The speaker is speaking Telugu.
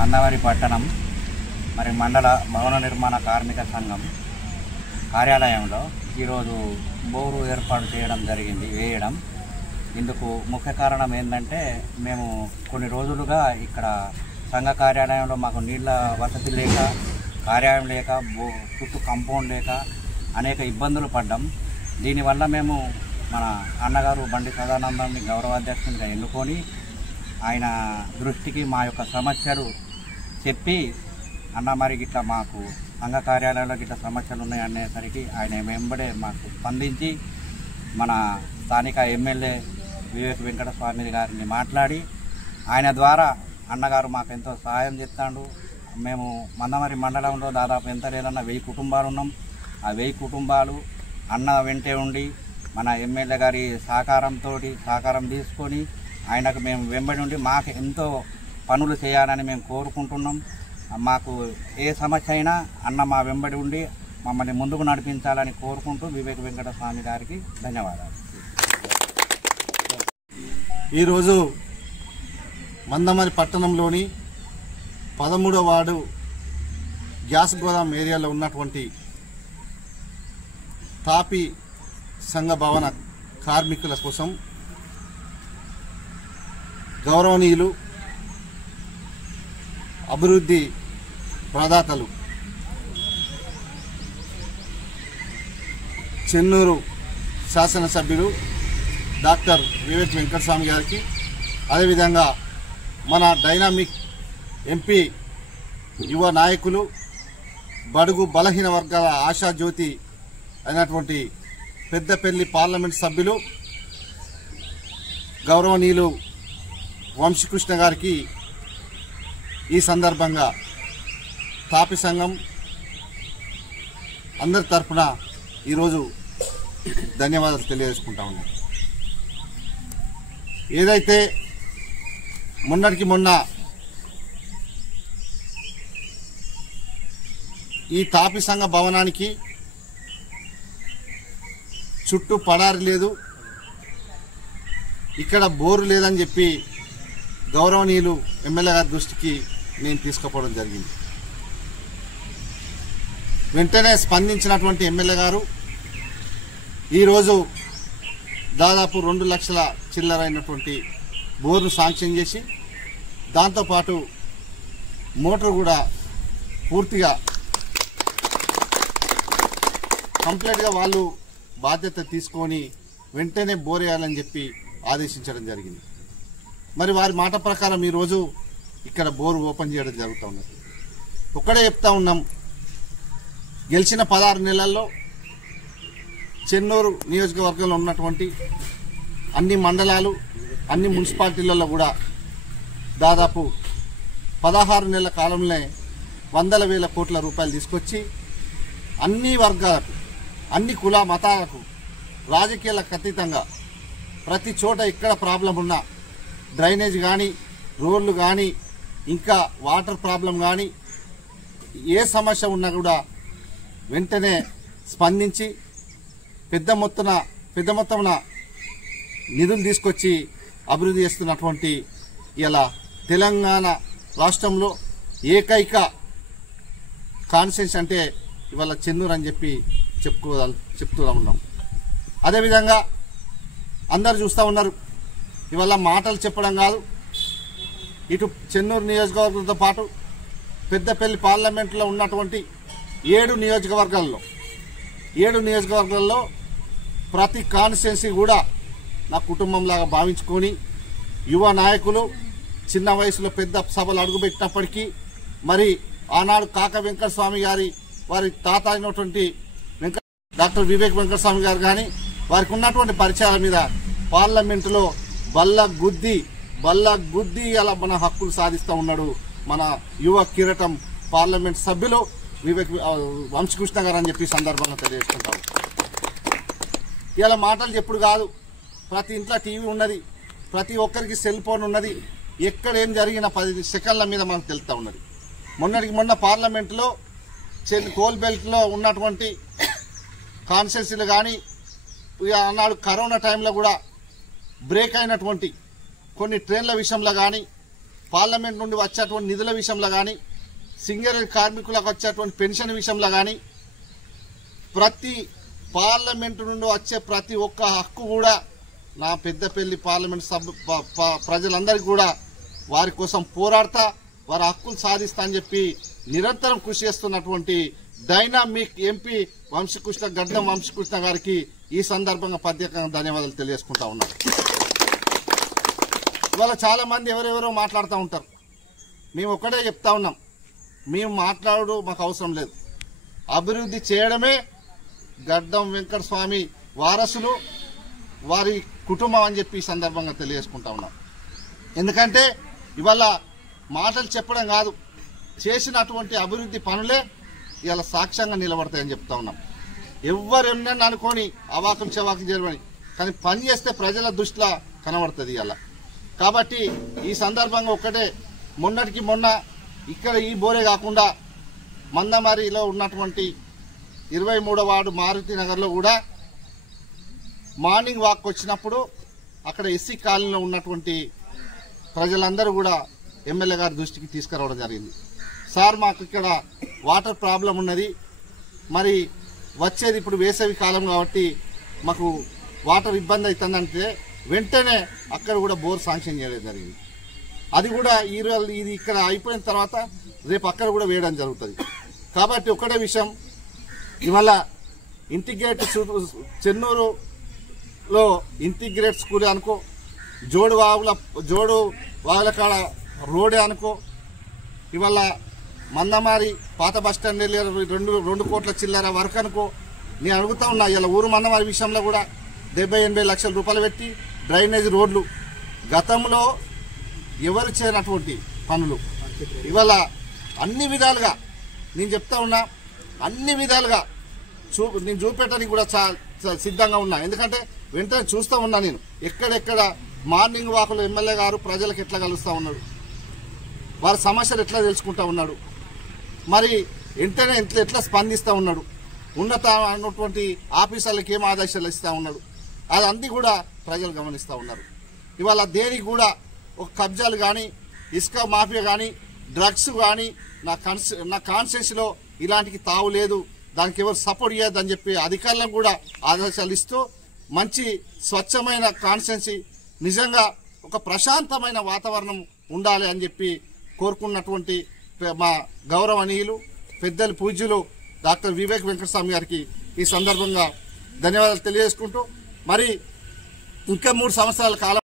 మందమరి పట్టణం మరి మండల భవన నిర్మాణ కార్మిక సంఘం కార్యాలయంలో ఈరోజు బోరు ఏర్పాటు చేయడం జరిగింది వేయడం. ఇందుకు ముఖ్య కారణం ఏంటంటే మేము కొన్ని రోజులుగా ఇక్కడ సంఘ కార్యాలయంలో మాకు నీళ్ళ వసతి లేక, కార్యాలయం లేక, చుట్టూ కాంపౌండ్ లేక అనేక ఇబ్బందులు పడ్డాం. దీనివల్ల మేము మన అన్నగారు బండి సదానందాన్ని గౌరవాధ్యక్షునిగా ఎన్నుకొని ఆయన దృష్టికి మా యొక్క సమస్యలు చెప్పి, అన్న మరి గిట్లా మాకు సంఘ కార్యాలయంలో గిట్లా సమస్యలు ఉన్నాయనేసరికి ఆయన వెంబడే మాకు స్పందించి మన స్థానిక ఎమ్మెల్యే వివేక్ వెంకటస్వామి గారిని మాట్లాడి ఆయన ద్వారా అన్నగారు మాకు ఎంతో సహాయం చేస్తాడు. మేము మందమరి మండలంలో దాదాపు ఎంత లేదన్నా 1000 కుటుంబాలు ఉన్నాం. ఆ 1000 కుటుంబాలు అన్న వెంటే ఉండి మన ఎమ్మెల్యే గారి సహకారం తీసుకొని ఆయనకు మేము వెంబడి ఉండి మాకు ఎంతో పనులు చేయాలని మేము కోరుకుంటున్నాం. మాకు ఏ సమస్య అయినా అన్న మా వెంబడి ఉండి మమ్మల్ని ముందుకు నడిపించాలని కోరుకుంటూ వివేక్ వెంకటస్వామి గారికి ధన్యవాదాలు. ఈరోజు మందమరి పట్టణంలోని 13వ వార్డు గ్యాస్ గోదాం ఏరియాలో ఉన్నటువంటి తాపీ సంఘ భవన కార్మికుల కోసం గౌరవనీయులు అభివృద్ధి ప్రదాతలు చెన్నూరు శాసనసభ్యులు డాక్టర్ వివేక్ వెంకటస్వామి గారికి, అదేవిధంగా మన డైనామిక్ ఎంపీ యువ నాయకులు, బడుగు బలహీన వర్గాల ఆశాజ్యోతి అయినటువంటి పెద్దపల్లి పార్లమెంట్ సభ్యులు గౌరవనీయులు వంశీకృష్ణ గారికి ఈ సందర్భంగా తాపి సంఘం అందరి తరఫున ఈరోజు ధన్యవాదాలు తెలియజేసుకుంటా ఉన్నాం. ఏదైతే మొన్నటికి మొన్న ఈ తాపి సంఘ భవనానికి చుట్టూ పడారి లేదు, ఇక్కడ బోరు లేదని చెప్పి గౌరవనీయులు ఎమ్మెల్యే గారి దృష్టికి నేను తీసుకుపోవడం జరిగింది. వెంటనే స్పందించినటువంటి ఎమ్మెల్యే గారు ఈరోజు దాదాపు 2 లక్షల చిల్లరైనటువంటి బోర్ను శాంక్షన్ చేసి, దాంతోపాటు మోటార్ కూడా పూర్తిగా కంప్లీట్గా వాళ్ళు బాధ్యత తీసుకొని వెంటనే బోర్ వేయాలని చెప్పి ఆదేశించడం జరిగింది. మరి వారి మాట ప్రకారం ఈరోజు ఇక్కడ బోరు ఓపెన్ చేయడం జరుగుతూ ఉన్నది. ఒక్కడే చెప్తా ఉన్నాం, గెలిచిన 16 నెలల్లో చెన్నూరు నియోజకవర్గంలో ఉన్నటువంటి అన్ని మండలాలు, అన్ని మున్సిపాలిటీలలో కూడా దాదాపు 16 నెలల కాలంలో వందల వేల కోట్ల రూపాయలు తీసుకొచ్చి అన్ని వర్గాలకు, అన్ని కుల మతాలకు, రాజకీయాలకు అతీతంగా ప్రతి చోట ఎక్కడ ప్రాబ్లం ఉన్నా, డ్రైనేజ్ కానీ, రోడ్లు కానీ, ఇంకా వాటర్ ప్రాబ్లం కానీ, ఏ సమస్య ఉన్నా కూడా వెంటనే స్పందించి పెద్ద మొత్తంలో నిధులు తీసుకొచ్చి అభివృద్ధి చేస్తున్నటువంటి ఇలా తెలంగాణ రాష్ట్రంలో ఏకైక కాన్స్టిట్యూన్సీ అంటే ఇవాళ చెన్నూరు అని చెప్పి చెప్తూ ఉన్నాం. అదేవిధంగా అందరు చూస్తూ ఉన్నారు, ఇవాళ మాటలు చెప్పడం కాదు, ఇటు చెన్నూరు నియోజకవర్గంతో పాటు పెద్దపల్లి పార్లమెంట్లో ఉన్నటువంటి 7 నియోజకవర్గాల్లో ప్రతి కాన్స్టిట్యున్సీ కూడా నా కుటుంబంలాగా భావించుకొని యువ నాయకులు చిన్న వయసులో పెద్ద సభలు అడుగుపెట్టినప్పటికీ మరి ఆనాడు కాక వెంకటస్వామి గారి వారి తాత అయినటువంటి డాక్టర్ వివేక్ వెంకటస్వామి గారు కానీ వారికి ఉన్నటువంటి పరిచయాల మీద పార్లమెంటులో బల్ల గుద్ది అలా మన హక్కులు సాధిస్తూ ఉన్నాడు మన యువ కిరీటం పార్లమెంట్ సభ్యులు వివేక్ వంశీకృష్ణ గారు అని చెప్పి సందర్భంగా తెలియజేసుకుంటాం. ఇలా మాటలు చెప్పుడు కాదు, ప్రతి ఇంట్లో టీవీ ఉన్నది, ప్రతి ఒక్కరికి సెల్ ఫోన్ ఉన్నది, ఎక్కడ ఏం జరిగిన 10 సెకండ్ల మీద మనకు తెలుస్తూ ఉన్నది. మొన్న పార్లమెంట్లో కోల్ బెల్ట్లో ఉన్నటువంటి కాన్స్టిట్యున్సీలు కానీ అన్నాడు కరోనా టైంలో కూడా బ్రేక్ అయినటువంటి కొన్ని ట్రైన్ల విషయంలో కానీ పార్లమెంట్ నుండి వచ్చేటువంటి నిధుల విషయంలో కానీ, సింగరేణి కార్మికులకు వచ్చేటువంటి పెన్షన్ విషయంలో కానీ, ప్రతి పార్లమెంటు నుండి వచ్చే ప్రతి ఒక్క హక్కు కూడా నా పెద్దపల్లి పార్లమెంట్ ప్రజలందరికీ కూడా వారి కోసం పోరాడతా, వారి హక్కులు సాధిస్తా అని చెప్పి నిరంతరం కృషి చేస్తున్నటువంటి డైనామిక్ ఎంపీ గడ్డం వంశీకృష్ణ గారికి ఈ సందర్భంగా ప్రత్యేకంగా ధన్యవాదాలు తెలియజేసుకుంటా ఉన్నాను. ఇవాళ చాలా మంది ఎవరెవరో మాట్లాడుతూ ఉంటారు. మేము ఒకటే చెప్తా ఉన్నాం, మేము మాట్లాడు మాకు అవసరం లేదు. అభివృద్ధి చేయడమే గడ్డం వెంకట స్వామి వారసులు, వారి కుటుంబం అని చెప్పి ఈ సందర్భంగా తెలియజేసుకుంటా ఉన్నాం. ఎందుకంటే ఇవాళ మాటలు చెప్పడం కాదు, చేసినటువంటి అభివృద్ధి పనులే ఇవాళ సాక్ష్యంగా నిలబడతాయని చెప్తా ఉన్నాం. ఎవరెన్నని అనుకొని అవాకం చెవాకం చేయమని, కానీ పని చేస్తే ప్రజల దృష్టిలో కనబడుతుంది ఇవాళ. కాబట్టి ఈ సందర్భంగా ఒక్కటే, మొన్నటికి మొన్న ఇక్కడ ఈ బోరే కాకుండా మందమరిలో ఉన్నటువంటి 23వ వార్డు మారుతి నగర్లో కూడా మార్నింగ్ వాక్ వచ్చినప్పుడు అక్కడ ఎస్సీ కాలనీలో ఉన్నటువంటి ప్రజలందరూ కూడా ఎమ్మెల్యే గారి దృష్టికి తీసుకురావడం జరిగింది. సార్, మాకు ఇక్కడ వాటర్ ప్రాబ్లం ఉన్నది, మరి వచ్చేది ఇప్పుడు వేసవి కాలం కాబట్టి మాకు వాటర్ ఇబ్బంది అవుతుందంటే వెంటనే అక్కడ కూడా బోర్ శాంక్షన్ చేయడం జరిగింది. అది కూడా ఈరోజు ఇది ఇక్కడ అయిపోయిన తర్వాత రేపు అక్కడ కూడా వేయడం జరుగుతుంది. కాబట్టి ఒకటే విషయం, ఇవాళ ఇంటిగ్రేట్ చెన్నూరులో ఇంటిగ్రేట్ స్కూల్ అనుకో, జోడు వాగుల కాడ రోడే అనుకో, ఇవాళ మందమారి పాత బస్టాండ్ 2 కోట్ల చిల్లర వరకు అనుకో. నేను అడుగుతా ఉన్నా, ఇలా ఊరు మందమారి విషయంలో కూడా 70-80 లక్షల రూపాయలు పెట్టి డ్రైనేజ్ రోడ్లు గతంలో ఎవరు చేయనటువంటి పనులు ఇవాళ అన్ని విధాలుగా నేను చెప్తా ఉన్నా, అన్ని విధాలుగా నేను చూపెట్టడానికి కూడా సిద్ధంగా ఉన్నా. ఎందుకంటే వెంటనే చూస్తూ ఉన్నా, నేను ఎక్కడెక్కడ మార్నింగ్ వాకులు ఎమ్మెల్యే గారు ప్రజలకు ఎట్లా కలుస్తూ ఉన్నాడు, వారి సమస్యలు ఎట్లా తెలుసుకుంటా ఉన్నాడు, మరి వెంటనే ఎట్లా స్పందిస్తూ ఉన్నాడు, ఉన్నత అన్నటువంటి ఆఫీసర్లకు ఏం ఆదేశాలు ఇస్తూ ఉన్నాడు, అదంతా కూడా ప్రజలు గమనిస్తూ ఉన్నారు. ఇవాళ దేనికి కూడా ఒక కబ్జాలు కానీ, ఇసుక మాఫియా కానీ, డ్రగ్స్ కానీ నా కాన్స్టిట్యూన్సీలో ఇలాంటికి తావు లేదు, దానికి ఎవరు సపోర్ట్ చేయొద్దని చెప్పి అధికారులకు కూడా ఆదేశాలు ఇస్తూ మంచి స్వచ్ఛమైన కాన్స్టిట్యూన్సీ, నిజంగా ఒక ప్రశాంతమైన వాతావరణం ఉండాలి అని చెప్పి కోరుకున్నటువంటి మా గౌరవనీయులు పెద్దలు పూజ్యులు డాక్టర్ వివేక్ వెంకటస్వామి గారికి ఈ సందర్భంగా ధన్యవాదాలు తెలియజేసుకుంటూ, మరి ఇంకా 3 సంవత్సరాల కాలం